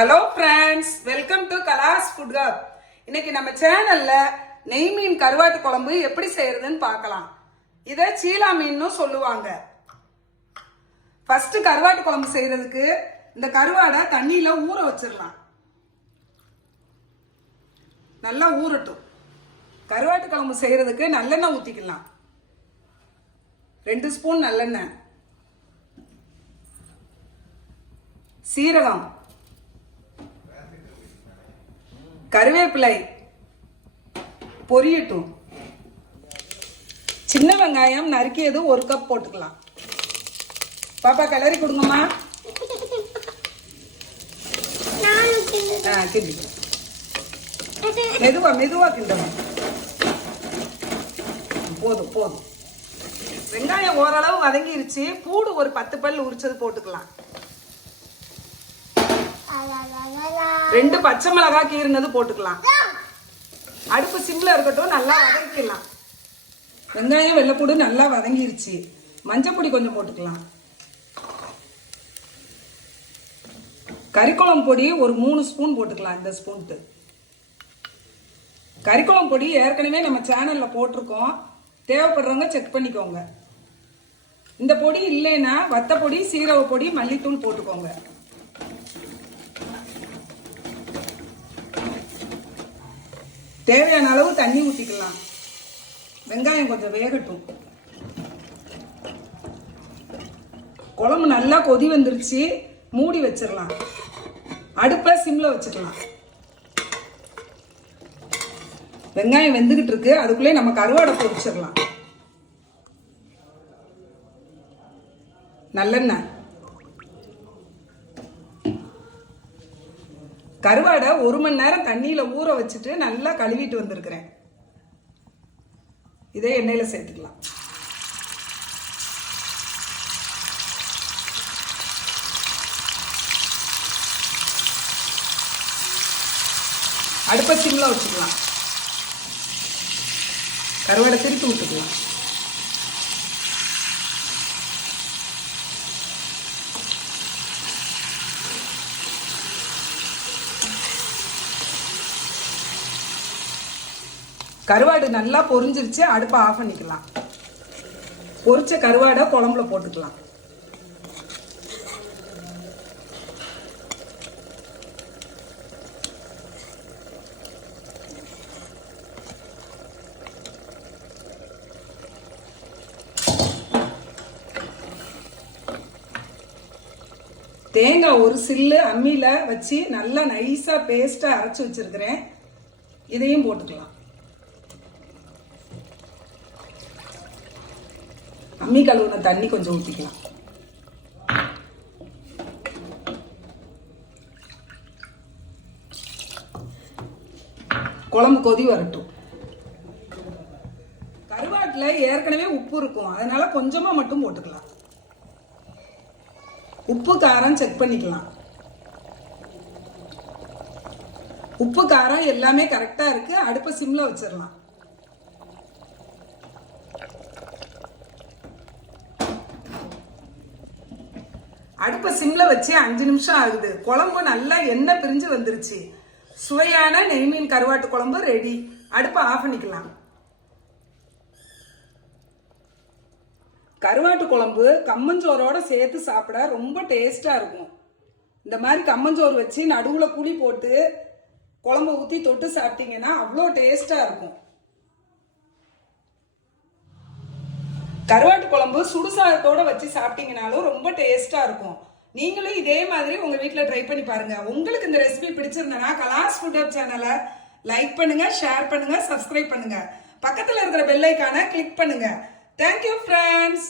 Hello friends welcome to Kalas food hub இன்னைக்கு நம்ம சேனல்ல நெய் மீன் கருவாட்டு குழம்பு எப்படி செய்யறதுன்னு பார்க்கலாம். இதை சீலா மீன்னு சொல்லுவாங்க. ஃபர்ஸ்ட் கருவாட்டு குழம்பு செய்யறதுக்கு இந்த கருவாடை தண்ணியில ஊற வச்சிடலாம். நல்லா ஊறட்டும். கருவாட்டு குழம்பு செய்யறதுக்கு நல்லெண்ணெய் ஊற்றிக்கலாம் ரெண்டு ஸ்பூன் நல்லெண்ணெய். சீரகம். கருவேப்பிலை பொரியட்டும். சின்ன வெங்காயம் நறுக்கியது ஒரு கப் போட்டுக்கலாம். பாப்பா கிளறி கொடுங்கம்மா. ஆ கிண்டி. மெதுவா மெதுவா கிண்டமா போதும் போதும். வெங்காயம் ஓரளவு வதங்கிருச்சு. பூடு ஒரு பத்து பல் உரிச்சது போட்டுக்கலாம். ரெண்டு பச்சை மிளகா கீறினது போட்டுக்கலாம். அடுப்பு சிம்ல இருக்கட்டும் நல்லா வதக்கிக்கலாம். வெங்காயம் வெள்ளைப்பூடு நல்லா வதங்கிருச்சு. மஞ்சப்பொடி கொஞ்சம் போட்டுக்கலாம். கறிக்குழம்பு பொடி ஒரு மூணு ஸ்பூன் போட்டுக்கலாம் இந்த ஸ்பூன்ட்டு கறிக்குழம்பு பொடி ஏற்கனவே நம்ம சேனலில் போட்டிருக்கோம். தேவைப்படுறவங்க செக் பண்ணிக்கோங்க. இந்த பொடி இல்லைன்னா வத்த பொடி சீரக பொடி மல்லித்தூள் போட்டுக்கோங்க. தேவையான அளவு தண்ணி ஊற்றிக்கலாம் வெங்காயம் கொஞ்சம் வேகட்டும். குழம்பு நல்லா கொதி வந்துருச்சு. மூடி வச்சிடலாம். அடுப்பை சிம்மில் வச்சுக்கலாம் வெங்காயம் வெந்துக்கிட்டு இருக்கு. அதுக்குள்ளே நம்ம கருவாடை பொரிச்சிடலாம். நல்லெண்ணெய். கருவாடை ஒரு மணி நேரம் தண்ணியில் ஊற வச்சுட்டு நல்லா கழுவிட்டு வந்திருக்கிறேன். இதே எண்ணெயில் சேர்த்துக்கலாம். அடுப்பை சிம்மில் வச்சுக்கலாம். கருவாடை திருப்பி விட்டுக்கலாம் கருவாடு நல்லா பொரிஞ்சிருச்சு அடுப்பை ஆஃப் பண்ணிக்கலாம். பொரிச்ச கருவாடை குழம்புல போட்டுக்கலாம். தேங்காய் ஒரு சில்லு அம்மியில் வச்சு நல்லா நைஸாக பேஸ்ட்டாக அரைச்சி வச்சிருக்கிறேன். இதையும் போட்டுக்கலாம். அம்மி கழுவுன தண்ணி கொஞ்சம் ஊற்றிக்கலாம் குழம்பு கொதி வரட்டும். கருவாட்டில் ஏற்கனவே உப்பு இருக்கும். அதனால கொஞ்சமாக மட்டும் போட்டுக்கலாம். உப்பு காரம் செக் பண்ணிக்கலாம். உப்பு காரம் எல்லாமே கரெக்டாக இருக்கு. அடுப்பை சிம்மில் வச்சிடலாம். அடுப்பை சிம்ல வச்சு அஞ்சு நிமிஷம் ஆகுது. குழம்பு நல்லா எண்ணெய் பிரிஞ்சு வந்துருச்சு. சுவையான நெய்மீன் கருவாட்டு குழம்பு ரெடி அடுப்பை ஆஃப் பண்ணிக்கலாம். கருவாட்டு குழம்பு கம்மஞ்சோரோட சேர்த்து சாப்பிட ரொம்ப டேஸ்ட்டாக இருக்கும். இந்த மாதிரி கம்மஞ்சோறு வச்சு நடுவில் புளி போட்டு குழம்பு ஊற்றி தொட்டு சாப்பிட்டீங்கன்னா அவ்வளோ டேஸ்ட்டாக இருக்கும். கருவாட்டு குழம்பு சுடுசாதத்தோட வச்சு சாப்பிட்டீங்கனாலும் ரொம்ப டேஸ்ட்டாக இருக்கும். நீங்களும் இதே மாதிரி உங்கள் வீட்டில் ட்ரை பண்ணி பாருங்கள் உங்களுக்கு இந்த ரெசிபி பிடிச்சிருந்தனா கலாஸ் ஃபுட் ஹப் சேனலை லைக் பண்ணுங்கள் ஷேர் பண்ணுங்கள் சப்ஸ்கிரைப் பண்ணுங்கள் பக்கத்தில் இருக்கிற பெல்லைக்கான கிளிக் பண்ணுங்கள் தேங்க்யூ ஃப்ரெண்ட்ஸ்